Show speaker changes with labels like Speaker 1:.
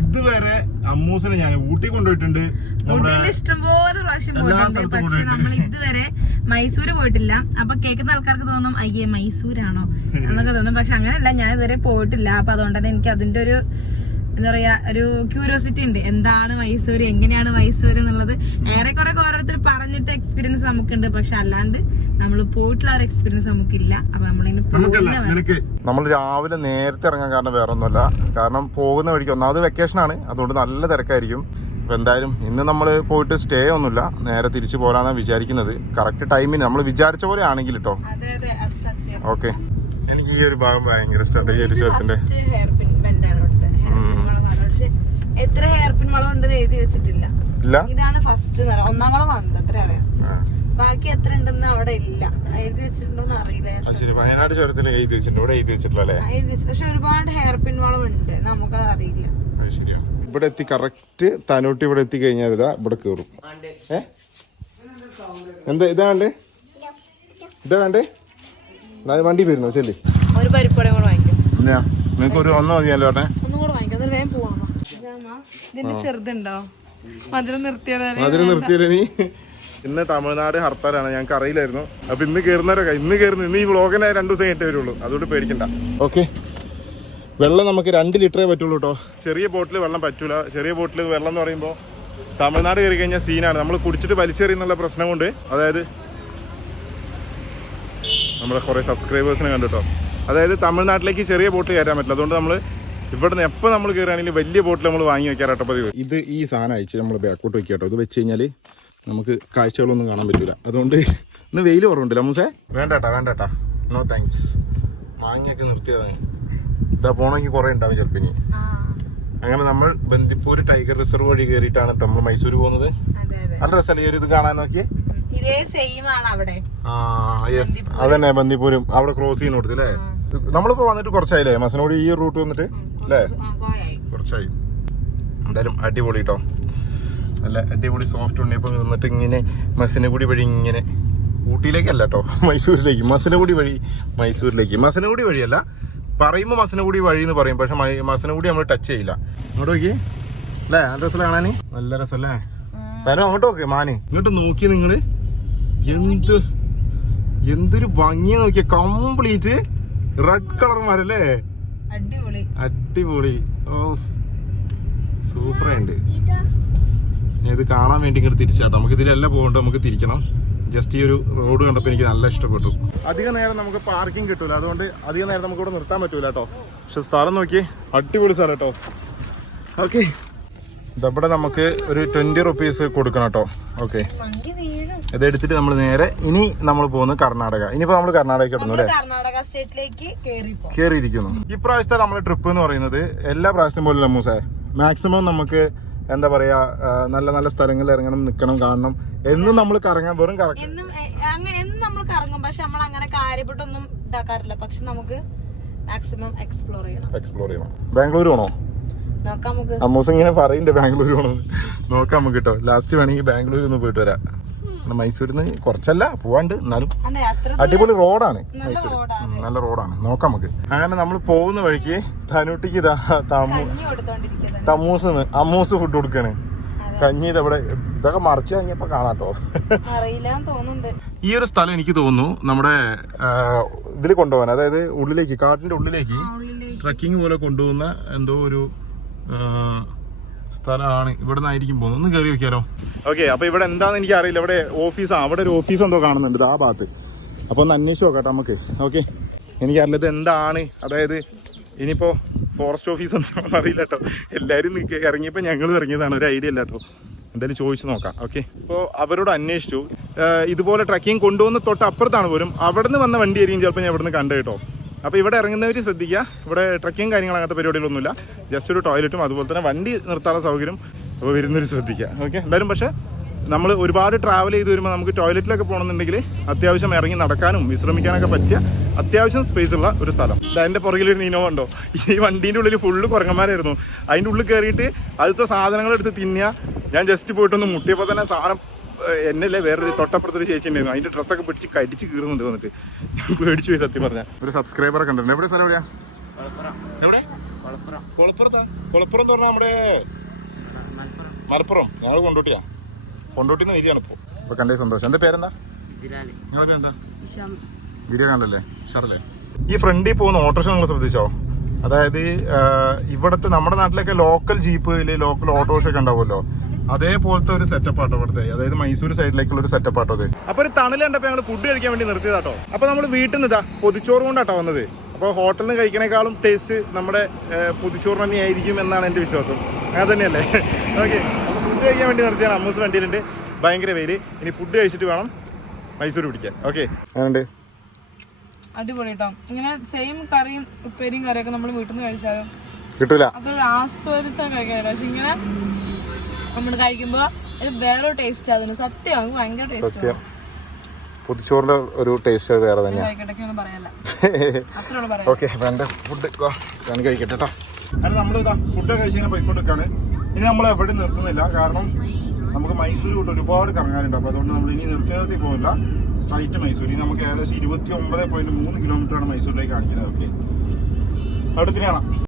Speaker 1: ഇതുവരെ അമ്മൂസിനെ ഞാൻ ഊട്ടി കൊണ്ടുപോയിട്ടുണ്ട്.
Speaker 2: ഇഷ്ടംപോലെ പ്രാവശ്യം പോയിട്ടുണ്ട്. പക്ഷെ നമ്മൾ ഇതുവരെ മൈസൂര് പോയിട്ടില്ല. അപ്പൊ കേൾക്കുന്ന ആൾക്കാർക്ക് തോന്നും അയ്യേ മൈസൂരാണോ? എന്നൊക്കെ തോന്നും. പക്ഷെ അങ്ങനെയല്ല ഞാൻ ഇതുവരെ പോയിട്ടില്ല. അപ്പൊ അതുകൊണ്ട് തന്നെ എനിക്ക് അതിന്റെ ഒരു എന്താ പറയാ ഒരു ക്യൂരിയോസിറ്റി ഉണ്ട്. എന്താണ് മൈസൂർ എങ്ങനെയാണ് മൈസൂർ എന്നുള്ളത്? ഏറെക്കുറെ ഓരോരുത്തർ പറഞ്ഞിട്ട് എക്സ്പീരിയൻസ് നമുക്കുണ്ട്. പക്ഷെ അല്ലാണ്ട് നമ്മൾ പോയിട്ടുള്ള ഒരു എക്സ്പീരിയൻസ് നമുക്കില്ല. അപ്പൊ നമ്മളിങ്ങനെ
Speaker 1: നമ്മൾ രാവിലെ നേരത്തെ ഇറങ്ങാൻ കാരണം വേറെ ഒന്നുമല്ല കാരണം പോകുന്ന വഴിക്ക് ഒന്നാമത് വെക്കേഷൻ ആണ്. അതുകൊണ്ട് നല്ല തിരക്കായിരിക്കും. അപ്പൊ എന്തായാലും ഇന്ന് നമ്മൾ പോയിട്ട് സ്റ്റേ ഒന്നുമില്ല. നേരെ തിരിച്ചു പോരാന്നാണ് വിചാരിക്കുന്നത്. കറക്റ്റ് ടൈമിന് നമ്മൾ വിചാരിച്ച പോലെ ആണെങ്കിൽ കേട്ടോ
Speaker 2: അതെ. അതെ അത്
Speaker 1: ഓക്കെ എനിക്ക് ഈ ഒരു ഭാഗം ഭയങ്കര ഇഷ്ടമാണ് ഈ ഒരു ഷർട്ടിന്റെ
Speaker 2: ഫസ്റ്റ് ഹെയർ പിൻ ബെൻഡ് ആണ് ഇവിടുത്തെ ഹെയർ പിൻ വളമാണ് പക്ഷെ എത്ര ഹെയർ പിൻ വളം ഉണ്ടെന്ന് എഴുതി വെച്ചിട്ടില്ല. ഇതാണ് ഫസ്റ്റ് നിറം. ഒന്നാം വളമാണ് അത്ര അറിയാം ബാക്കി എത്ര ഉണ്ടെന്ന് അവിടെ ഇല്ല. എഴുതി വെച്ചിട്ടുണ്ടോന്ന് അറിയില്ല
Speaker 1: വയനാട് ചുരത്തിൽ എഴുതി വെച്ചിട്ടുണ്ട്. ഇവിടെ എഴുതി വെച്ചിട്ടില്ല അല്ലേ?
Speaker 2: എഴുതി വെച്ചിട്ട് പക്ഷെ ഒരുപാട് ഹെയർ പിൻ വളം ഉണ്ട്. നമുക്ക് അറിയില്ല.
Speaker 1: അത് ശരിയാ. ഇവിടെ എത്തി കറക്റ്റ് തനൂട്ടി ഇവിടെ എത്തി കഴിഞ്ഞാൽ ഇതാ ഇവിടെ കയറും. ഏ? എന്താ? ഇതാ വേണ്ടേ? ഇതാ വേണ്ടേ? വണ്ടി വരുന്നോ ശരി.
Speaker 2: ഒരു പരിപ്പടം കൂടെ വാങ്ങിക്കും.
Speaker 1: നിങ്ങൾക്ക് ഒരു ഒന്ന് മതിയല്ലോ പറഞ്ഞേ
Speaker 2: ഒന്നും കൂടെ വാങ്ങിക്കും എന്നിട്ട് വേഗം പോവാം ഇതിന്റെ ചെറുതുണ്ടോ? മധുരം
Speaker 1: നിർത്തിയത് നീ. ഇന്ന് തമിഴ്നാട് ഹർത്താലാണ്. ഞങ്ങൾക്ക് അറിയില്ലായിരുന്നു. അപ്പൊ ഇന്ന് കയറുന്നവരൊക്കെ ഇന്ന് കയറുന്നു ഇന്ന് ഈ വ്ളോഗിനെ രണ്ടു ദിവസം കേട്ടേ വരുള്ളൂ. അതുകൊണ്ട് പേടിക്കണ്ട. ഓക്കെ. വെള്ളം നമുക്ക് രണ്ട് ലിറ്ററേ പറ്റുള്ളൂ കേട്ടോ ചെറിയ ബോട്ടിൽ വെള്ളം പറ്റൂല. ചെറിയ ബോട്ടിൽ വെള്ളം എന്ന് പറയുമ്പോൾ തമിഴ്നാട് കയറി കഴിഞ്ഞാൽ സീനാണ്. നമ്മൾ കുടിച്ചിട്ട് വലിച്ചെറിയുന്നുള്ള പ്രശ്നം കൊണ്ട് അതായത് നമ്മുടെ കുറേ സബ്സ്ക്രൈബേഴ്സിനെ കണ്ടു കേട്ടോ അതായത് തമിഴ്നാട്ടിലേക്ക് ചെറിയ ബോട്ട് കയറ്റാൻ പറ്റില്ല. അതുകൊണ്ട് നമ്മൾ ഇവിടെ നിന്ന് എപ്പോൾ നമ്മൾ കയറുകയാണെങ്കിലും വലിയ ബോട്ടിൽ നമ്മൾ വാങ്ങി വെക്കാറാട്ടോ പതിവ്. ഇത് ഈ സാധനം അയച്ച് നമ്മൾ ബാക്കോട്ട് വെക്കുക കേട്ടോ. ഇത് വെച്ച് കഴിഞ്ഞാൽ നമുക്ക് കാഴ്ചകളൊന്നും കാണാൻ പറ്റില്ല അതുകൊണ്ട് ഇന്ന് വെയിൽ കുറവുണ്ടല്ലോ മൂസേ വേണ്ടട്ടാ വേണ്ടട്ടാ. നോ താങ്ക്സ് മാങ്ങയൊക്കെ നിർത്തിയതാണ് ഇതാ പോണെങ്കിൽ കുറേ ഉണ്ടാവും ചിലപ്പോൾ ഇനി. അങ്ങനെ നമ്മൾ ബന്ദിപ്പൂർ ടൈഗർ റിസർവ് വഴി കയറിയിട്ടാണ് നമ്മൾ മൈസൂർ പോകുന്നത്.
Speaker 2: അതെ അതെ.
Speaker 1: നല്ല രസമല്ലേ ഈ ഒരു ഇത് കാണാൻ നോക്കിയേ?
Speaker 2: ഇതേ സെയിം ആണ് അവിടെ.
Speaker 1: ആ യെസ് അതന്നെ ബന്ദിപ്പൂരും. അവിടെ ക്രോസ് അല്ലേ നമ്മളിപ്പോ വന്നിട്ട് കുറച്ചായില്ലേ? മസനോട് ഈ റൂട്ട് വന്നിട്ട്? അല്ലേ കുറച്ചായി. എന്തായാലും അടിപൊളി കേട്ടോ നല്ല അടിപൊളി സോഫ്റ്റ് ഉണ്ണിയപ്പം വന്നിട്ട് ഇങ്ങനെ മസനഗുടി വഴി ഇങ്ങനെ ഊട്ടിയിലേക്കല്ല കേട്ടോ മൈസൂരിലേക്ക്. മസനഗുടി വഴി മൈസൂരിലേക്ക്. മസനഗുടി വഴിയല്ല പറയുമ്പോൾ മസനഗുടി വഴി എന്ന് പറയും. പക്ഷെ മസനഗുടി നമ്മൾ ടച്ച് ചെയ്യില്ല. ഇങ്ങോട്ട് നോക്കി അല്ലേ നല്ല രസം കാണാൻ നല്ല രസമല്ലേ തനോ അങ്ങോട്ട് നോക്കി മാന്. ഇങ്ങോട്ട് നോക്കി നിങ്ങൾ. എന്ത് എന്തൊരു ഭംഗിയാ നോക്കിയ. കംപ്ലീറ്റ് റെഡ് കളർ മരല്ലേ?
Speaker 2: അടിപൊളി.
Speaker 1: അടിപൊളി. ഓ സൂപ്പർ ഉണ്ട്. ഞാൻ ഇത് കാണാൻ വേണ്ടി ഇങ്ങോട്ട് തിരിച്ചാട്ടോ. നമുക്ക് ഇതിലല്ല പോകണ്ട നമുക്ക് തിരിക്കണം. ജസ്റ്റ് ഈ ഒരു റോഡ് കണ്ടപ്പോൾ എനിക്ക് നല്ല ഇഷ്ടപ്പെട്ടു. അധിക നേരം നമുക്ക് പാർക്കിംഗ് കിട്ടൂല. അതുകൊണ്ട് അധിക നേരം നമുക്ക് ഇവിടെ നിർത്താൻ പറ്റൂല കേട്ടോ പക്ഷെ സ്ഥലം നോക്കി. അടിപൊളി സ്ഥലം കേട്ടോ ഓക്കെ ഇതവിടെ നമുക്ക് ഒരു ട്വന്റി റുപ്പീസ് കൊടുക്കണം കേട്ടോ ഓക്കെ
Speaker 2: മങ്കി വീഴും
Speaker 1: ഇത് എടുത്തിട്ട് നമ്മൾ നേരെ ഇനി നമ്മൾ പോകുന്നത് കർണാടക. ഇനിയിപ്പോ നമ്മൾ കർണാടകയ്ക്ക് ഇടുന്നു അല്ലേ?
Speaker 2: കർണാടക സ്റ്റേറ്റിലേക്ക് കേറിയിരിക്കുന്നു.
Speaker 1: കയറിയിരിക്കുന്നു ഇപ്രാവശ്യത്തെ നമ്മുടെ ട്രിപ്പ് എന്ന് പറയുന്നത് എല്ലാ പ്രാവശ്യത്തും പോലെ മൂസേ? മാക്സിമം നമുക്ക് എന്താ പറയാ നല്ല നല്ല സ്ഥലങ്ങളിൽ ഇറങ്ങണം നിൽക്കണം കാണണം എന്നും നമ്മൾ കറങ്ങാൻ വെറും കറക്കം
Speaker 2: എന്നും നമ്മൾ കറങ്ങും. പക്ഷെ നമ്മൾ അങ്ങനെ കാര്യപ്പെട്ടൊന്നും ഇതാക്കാറില്ല. പക്ഷെ നമുക്ക് മാക്സിമം എക്സ്പ്ലോർ ചെയ്യണം.
Speaker 1: എക്സ്പ്ലോർ ചെയ്യണം. ബാംഗ്ലൂർ പോണോ?
Speaker 2: നോക്കാം നമുക്ക്.
Speaker 1: അമ്മൂസ് ഇങ്ങനെ പറയുന്നുണ്ട് ബാംഗ്ലൂർ പോണോ നോക്കാം നമുക്ക് കേട്ടോ ലാസ്റ്റ് വേണമെങ്കിൽ ബാംഗ്ലൂർ ഒന്ന് പോയിട്ട് വരാം. നമ്മുടെ മൈസൂരിൽ നിന്ന് കുറച്ചല്ല പോവാണ്ട്. എന്നാലും അടിപൊളി റോഡാണ്
Speaker 2: നല്ല
Speaker 1: മൈസൂർ നല്ല റോഡാണ്. നോക്കാം നമുക്ക്. അങ്ങനെ നമ്മൾ പോകുന്ന വഴിക്ക് തനൂട്ടിക്ക് തമൂസ് അമ്മൂസ് ഫുഡ് കൊടുക്കാണ്. കഞ്ഞി ഇതവിടെ ഇതൊക്കെ മറിച്ച് കഴിഞ്ഞപ്പോ കാണാട്ടോ. ഈ ഒരു സ്ഥലം എനിക്ക് തോന്നുന്നു നമ്മുടെ ഇതിൽ കൊണ്ടുപോകാൻ അതായത് ഉള്ളിലേക്ക് കാട്ടിന്റെ ഉള്ളിലേക്ക് ട്രക്കിംഗ് പോലെ കൊണ്ടുപോകുന്ന എന്തോ ഒരു സ്ഥലമാണ്. ഇവിടെ നിന്നായിരിക്കും പോകുന്നത്. ഒന്ന് കയറി നോക്കിയാലോ? ഓക്കെ അപ്പൊ ഇവിടെ എന്താന്ന് എനിക്ക് അറിയില്ല ഇവിടെ ഓഫീസാണ് അവിടെ ഒരു ഓഫീസ് എന്തോ കാണുന്നുണ്ട് ആ ഭാഗത്ത്. അപ്പൊ ഒന്ന് അന്വേഷിച്ച് നോക്കട്ടെ നമുക്ക്. ഓക്കെ എനിക്കറിയില്ല ഇത് എന്താണ്. അതായത് ഇനിയിപ്പോ ഫോറസ്റ്റ് ഓഫീസ് എന്താണെന്ന് അറിയില്ല കേട്ടോ. എല്ലാവരും ഇറങ്ങിയപ്പോൾ ഞങ്ങളും ഇറങ്ങിയതാണ്. ഒരു ഐഡിയ ഇല്ല കേട്ടോ. എന്തായാലും ചോദിച്ചു നോക്കാം. ഓക്കെ ഇപ്പോൾ അവരോട് അന്വേഷിച്ചു. ഇതുപോലെ ട്രക്കിംഗ് കൊണ്ടുവന്ന് തൊട്ട് അപ്പുറത്താണ് പോലും. അവിടെ നിന്ന് വന്ന വണ്ടിയായിരിക്കും ചിലപ്പോൾ ഞാൻ ഇവിടെ നിന്ന് കണ്ടു കേട്ടോ. അപ്പോൾ ഇവിടെ ഇറങ്ങുന്നവർ ശ്രദ്ധിക്കുക. ഇവിടെ ട്രക്കിങ് കാര്യങ്ങൾ അങ്ങനത്തെ പരിപാടികളൊന്നുമില്ല. ജസ്റ്റ് ഒരു ടോയ്ലറ്റും അതുപോലെ തന്നെ വണ്ടി നിർത്താനുള്ള സൗകര്യം അപ്പോൾ വരുന്നവർ ശ്രദ്ധിക്കുക. ഓക്കെ എന്തായാലും പക്ഷേ നമ്മൾ ഒരുപാട് ട്രാവൽ ചെയ്ത് വരുമ്പോൾ നമുക്ക് ടോയ്ലറ്റിലൊക്കെ പോകണമെന്നുണ്ടെങ്കിൽ അത്യാവശ്യം ഇറങ്ങി നടക്കാനും വിശ്രമിക്കാനൊക്കെ പറ്റിയ അത്യാവശ്യം സ്പേസ് ഉള്ള ഒരു സ്ഥലം. അതിന്റെ പുറകിൽ ഒരു നീനോ ഉണ്ടോ ഈ വണ്ടീന്റെ ഉള്ളിൽ ഫുള്ള് കുരങ്ങന്മാരായിരുന്നു. അതിന്റെ ഉള്ളിൽ കയറിയിട്ട് അടുത്ത സാധനങ്ങൾ എടുത്ത് തിന്നുക. ഞാൻ ജസ്റ്റ് പോയിട്ടൊന്ന് മുട്ടിയപ്പോൾ തന്നെ സാധനം എന്നല്ലേ വേറൊരു തൊട്ടപ്പുറത്തൊരു ചേച്ചി ഉണ്ടായിരുന്നു. അതിന്റെ ഡ്രസ്സൊക്കെ പിടിച്ച് കടിച്ച് കീറുന്നുണ്ട് വന്നിട്ട്. ഞാൻ പേടിച്ചു പോയി സത്യം പറഞ്ഞ. ഒരു സബ്സ്ക്രൈബറെ കണ്ടിട്ടുണ്ട് എവിടെ സ്ഥലം എവിടെയാ? എവിടെ?
Speaker 3: കൊളപ്പുറം
Speaker 1: എന്ന് പറഞ്ഞാൽ നമ്മുടെ
Speaker 3: മലപ്പുറം.
Speaker 1: ഞങ്ങൾ കൊണ്ടോട്ടിയാ? കൊണ്ടോട്ടിന്ന് വരികയാണ് ഇപ്പോൾ ഇപ്പൊ കണ്ടേ സന്തോഷം. എന്താ പേരെന്താ? നിങ്ങളൊക്കെ എന്താ വീഡിയോ കണ്ടല്ലേ? ഷാറല്ലേ ഈ ഫ്രണ്ടിൽ പോകുന്ന ഓട്ടോറിക്ഷ നിങ്ങൾ ശ്രദ്ധിച്ചോ? അതായത് ഇവിടുത്തെ നമ്മുടെ നാട്ടിലൊക്കെ ലോക്കൽ ജീപ്പ് അല്ലെങ്കിൽ ലോക്കൽ ഓട്ടോസ് ഒക്കെ ഉണ്ടാവുമല്ലോ. അതേപോലത്തെ ഒരു സെറ്റപ്പ് ആട്ടോ ഇവിടുത്തെ. അതായത് മൈസൂർ സൈഡിലേക്കുള്ള ഒരു സെറ്റപ്പ് ആട്ടോ അത് അപ്പൊ ഒരു തണൽ കണ്ടപ്പോ ഞങ്ങൾ ഫുഡ് കഴിക്കാൻ വേണ്ടി നിർത്തിയതാട്ടോ. അപ്പൊ നമ്മൾ വീട്ടിൽ നിന്ന് ഇതാ പൊതിച്ചോറ് കൊണ്ടാട്ടോ വന്നത്. അപ്പൊ ഹോട്ടലിൽ നിന്ന് കഴിക്കണേക്കാളും ടേസ്റ്റ് നമ്മുടെ പൊതിച്ചോറ് തന്നെ ആയിരിക്കും എന്നാണ് എന്റെ വിശ്വാസം. അങ്ങനെ തന്നെയല്ലേ? ഓക്കെ ഫുഡ് കഴിക്കാൻ വേണ്ടി നിർത്തിയാണ് അമ്മൂസ് വണ്ടിയിലുണ്ട്. ഭയങ്കര പേര് ഇനി ഫുഡ് കഴിച്ചിട്ട് വേണം മൈസൂർ പിടിക്കാൻ. ഓക്കെ അങ്ങനെയുണ്ട്
Speaker 2: അടിപൊളി കേട്ടോ ഇങ്ങനെ സെയിം കറിയും ഉപ്പേരിയും കറിയൊക്കെ നമ്മൾ വീട്ടിൽ നിന്ന് കഴിച്ചാലും
Speaker 1: കിട്ടൂല.
Speaker 2: അതൊരു ആസ്വദിച്ച കഴിക്കാൻ പക്ഷെ ഇങ്ങനെ നമ്മൾ കഴിക്കുമ്പോ ഒരു വേറൊരു ടേസ്റ്റ് അതിന്. സത്യം അത് ഭയങ്കര ടേസ്റ്റ്
Speaker 1: സത്യം. പൊതിച്ചോറിന്റെ ഒരു ടേസ്റ്റ് വേറെ തന്നെയാണ് ഓക്കെ അപ്പൊ എന്റെ ഫുഡ് ഞാൻ കഴിക്കട്ടെ കേട്ടോ നമ്മൾ ഇതാ ഫുഡ് കഴിച്ചിങ്ങനെ പോയിക്കൊണ്ടിരിക്കാണ്. ഇനി നമ്മൾ എവിടെ നിർത്തുന്നില്ല. കാരണം നമുക്ക് മൈസൂർ വിട്ട് ഒരുപാട് കറങ്ങാനുണ്ട്. അപ്പോൾ അതുകൊണ്ട് നമ്മൾ ഇനി നിർത്തി പോകില്ല സ്ട്രൈറ്റ് മൈസൂർ ഇനി നമുക്ക് ഏകദേശം ഇരുപത്തി ഒമ്പത് പോയിന്റ് മൂന്ന് കിലോമീറ്റർ ആണ് മൈസൂരിലേക്ക് കാണിക്കുന്നത്. ഓക്കെ അടുത്തിനാണ്